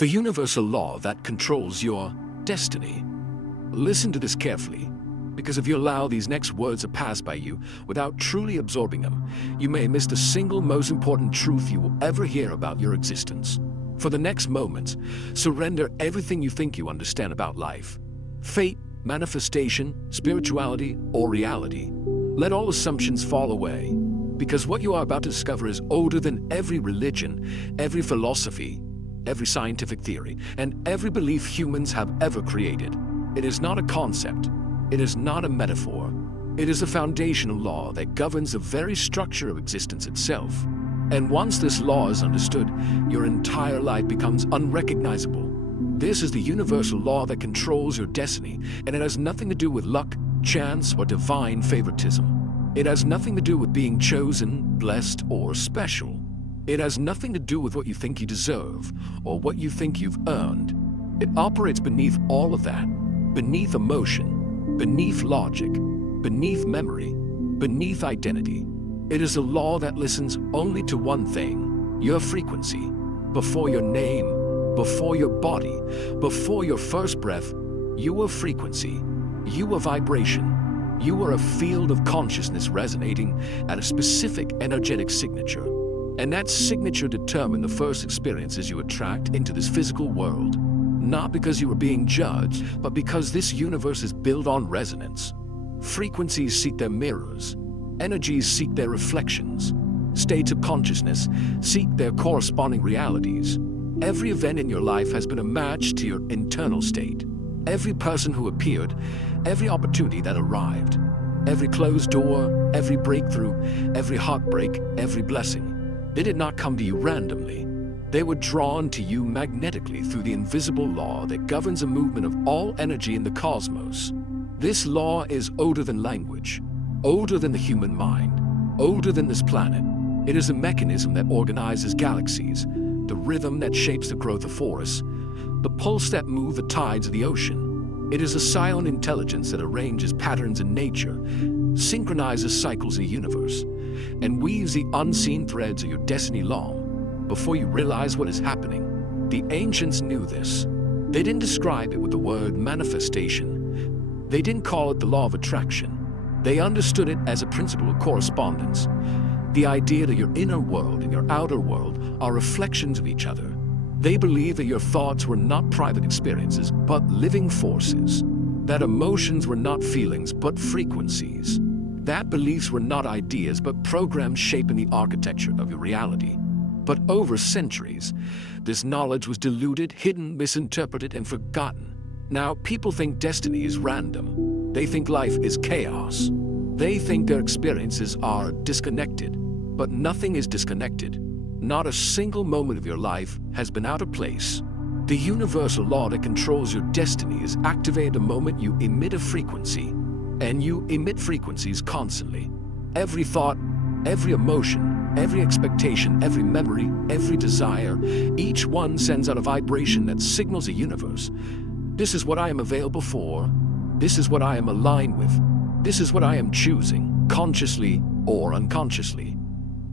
The universal law that controls your destiny. Listen to this carefully, because if you allow these next words to pass by you without truly absorbing them, you may miss the single most important truth you will ever hear about your existence. For the next moments, surrender everything you think you understand about life, fate, manifestation, spirituality, or reality. Let all assumptions fall away, because what you are about to discover is older than every religion, every philosophy, every scientific theory, and every belief humans have ever created. It is not a concept. It is not a metaphor. It is a foundational law that governs the very structure of existence itself. And once this law is understood, your entire life becomes unrecognizable. This is the universal law that controls your destiny, and it has nothing to do with luck, chance, or divine favoritism. It has nothing to do with being chosen, blessed, or special. It has nothing to do with what you think you deserve or what you think you've earned. It operates beneath all of that, beneath emotion, beneath logic, beneath memory, beneath identity. It is a law that listens only to one thing, your frequency. Before your name, before your body, before your first breath, you are frequency, you are vibration, you are a field of consciousness resonating at a specific energetic signature. And that signature determines the first experiences you attract into this physical world. Not because you are being judged, but because this universe is built on resonance. Frequencies seek their mirrors. Energies seek their reflections. States of consciousness seek their corresponding realities. Every event in your life has been a match to your internal state. Every person who appeared, every opportunity that arrived, every closed door, every breakthrough, every heartbreak, every blessing. They did not come to you randomly. They were drawn to you magnetically through the invisible law that governs the movement of all energy in the cosmos. This law is older than language, older than the human mind, older than this planet. It is a mechanism that organizes galaxies, the rhythm that shapes the growth of forests, the pulse that moves the tides of the ocean. It is a silent intelligence that arranges patterns in nature, synchronizes cycles in the universe, and weaves the unseen threads of your destiny long before you realize what is happening. The ancients knew this. They didn't describe it with the word manifestation. They didn't call it the law of attraction. They understood it as a principle of correspondence. The idea that your inner world and your outer world are reflections of each other. They believed that your thoughts were not private experiences, but living forces. That emotions were not feelings, but frequencies. That beliefs were not ideas, but programs shaping the architecture of your reality. But over centuries, this knowledge was diluted, hidden, misinterpreted, and forgotten. Now, people think destiny is random. They think life is chaos. They think their experiences are disconnected. But nothing is disconnected. Not a single moment of your life has been out of place. The universal law that controls your destiny is activated the moment you emit a frequency. And you emit frequencies constantly. Every thought, every emotion, every expectation, every memory, every desire, each one sends out a vibration that signals the universe. This is what I am available for. This is what I am aligned with. This is what I am choosing, consciously or unconsciously.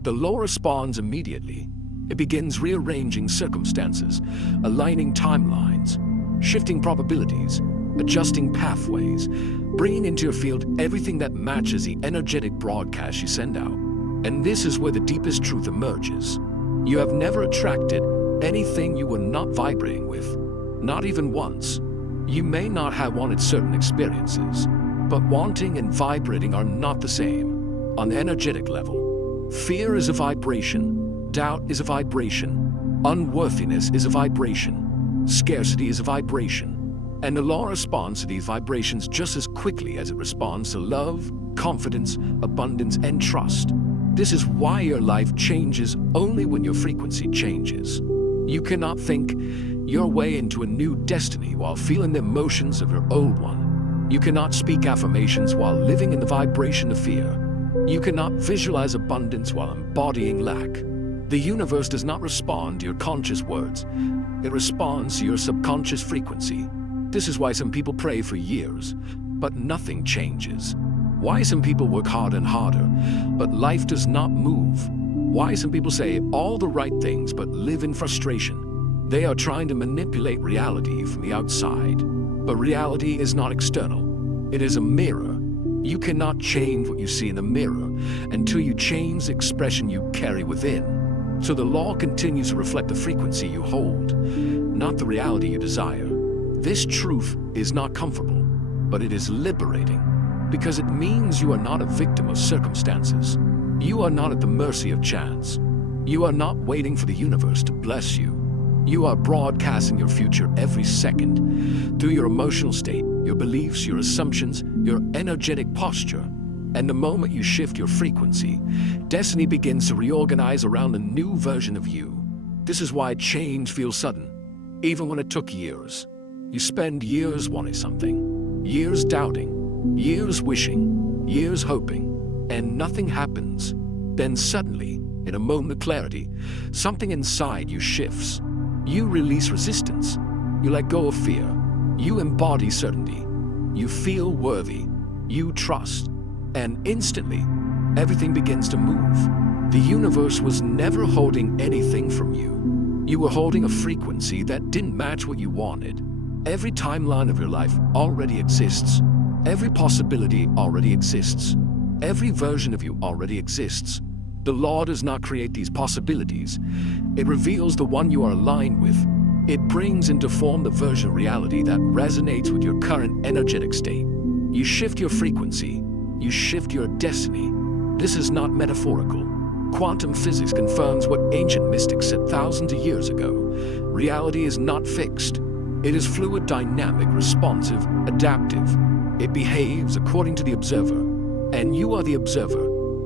The law responds immediately. It begins rearranging circumstances, aligning timelines, shifting probabilities, adjusting pathways, bringing into your field everything that matches the energetic broadcast you send out. And this is where the deepest truth emerges. You have never attracted anything you were not vibrating with, not even once. You may not have wanted certain experiences, but wanting and vibrating are not the same. On the energetic level, fear is a vibration, doubt is a vibration, unworthiness is a vibration, scarcity is a vibration. And the law responds to these vibrations just as quickly as it responds to love, confidence, abundance, and trust. This is why your life changes only when your frequency changes. You cannot think your way into a new destiny while feeling the emotions of your old one. You cannot speak affirmations while living in the vibration of fear. You cannot visualize abundance while embodying lack. The universe does not respond to your conscious words. It responds to your subconscious frequency. This is why some people pray for years, but nothing changes. Why some people work harder and harder, but life does not move. Why some people say all the right things, but live in frustration. They are trying to manipulate reality from the outside. But reality is not external. It is a mirror. You cannot change what you see in the mirror until you change the expression you carry within. So the law continues to reflect the frequency you hold, not the reality you desire. This truth is not comfortable, but it is liberating, because it means you are not a victim of circumstances. You are not at the mercy of chance. You are not waiting for the universe to bless you. You are broadcasting your future every second through your emotional state, your beliefs, your assumptions, your energetic posture. And the moment you shift your frequency, destiny begins to reorganize around a new version of you. This is why change feels sudden, even when it took years. You spend years wanting something, years doubting, years wishing, years hoping, and nothing happens. Then suddenly, in a moment of clarity, something inside you shifts. You release resistance. You let go of fear. You embody certainty. You feel worthy. You trust. And instantly, everything begins to move. The universe was never holding anything from you. You were holding a frequency that didn't match what you wanted. Every timeline of your life already exists. Every possibility already exists. Every version of you already exists. The law does not create these possibilities. It reveals the one you are aligned with. It brings into form the version of reality that resonates with your current energetic state. You shift your frequency. You shift your destiny. This is not metaphorical. Quantum physics confirms what ancient mystics said thousands of years ago. Reality is not fixed. It is fluid, dynamic, responsive, adaptive. It behaves according to the observer. And you are the observer.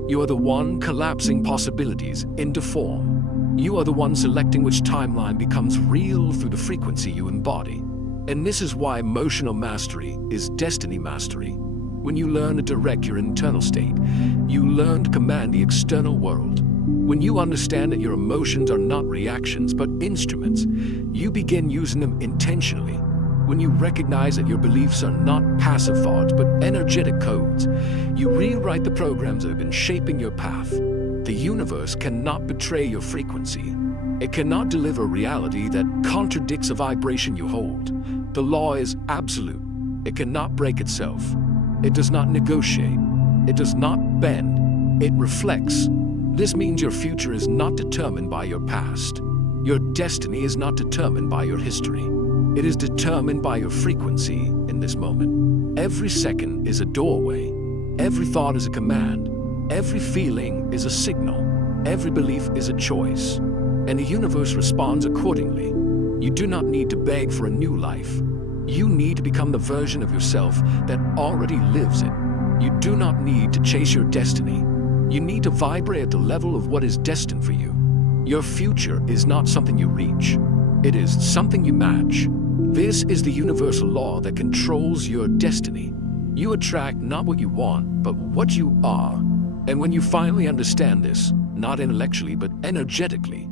You are the one collapsing possibilities into form. You are the one selecting which timeline becomes real through the frequency you embody. And this is why emotional mastery is destiny mastery. When you learn to direct your internal state, you learn to command the external world. When you understand that your emotions are not reactions but instruments, you begin using them intentionally. When you recognize that your beliefs are not passive thoughts but energetic codes, you rewrite the programs that have been shaping your path. The universe cannot betray your frequency. It cannot deliver reality that contradicts a vibration you hold. The law is absolute. It cannot break itself. It does not negotiate. It does not bend. It reflects. This means your future is not determined by your past. Your destiny is not determined by your history. It is determined by your frequency in this moment. Every second is a doorway. Every thought is a command. Every feeling is a signal. Every belief is a choice. And the universe responds accordingly. You do not need to beg for a new life. You need to become the version of yourself that already lives it. You do not need to chase your destiny. You need to vibrate at the level of what is destined for you. Your future is not something you reach. It is something you match. This is the universal law that controls your destiny. You attract not what you want, but what you are. And when you finally understand this, not intellectually, but energetically,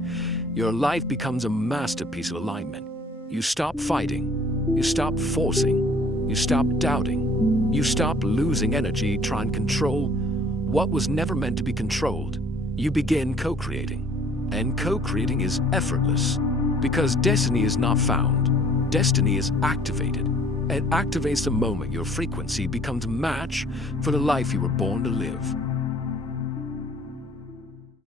your life becomes a masterpiece of alignment. You stop fighting. You stop forcing. You stop doubting. You stop losing energy trying to control what was never meant to be controlled. You begin co-creating. And co-creating is effortless, because destiny is not found. Destiny is activated. It activates the moment your frequency becomes a match for the life you were born to live.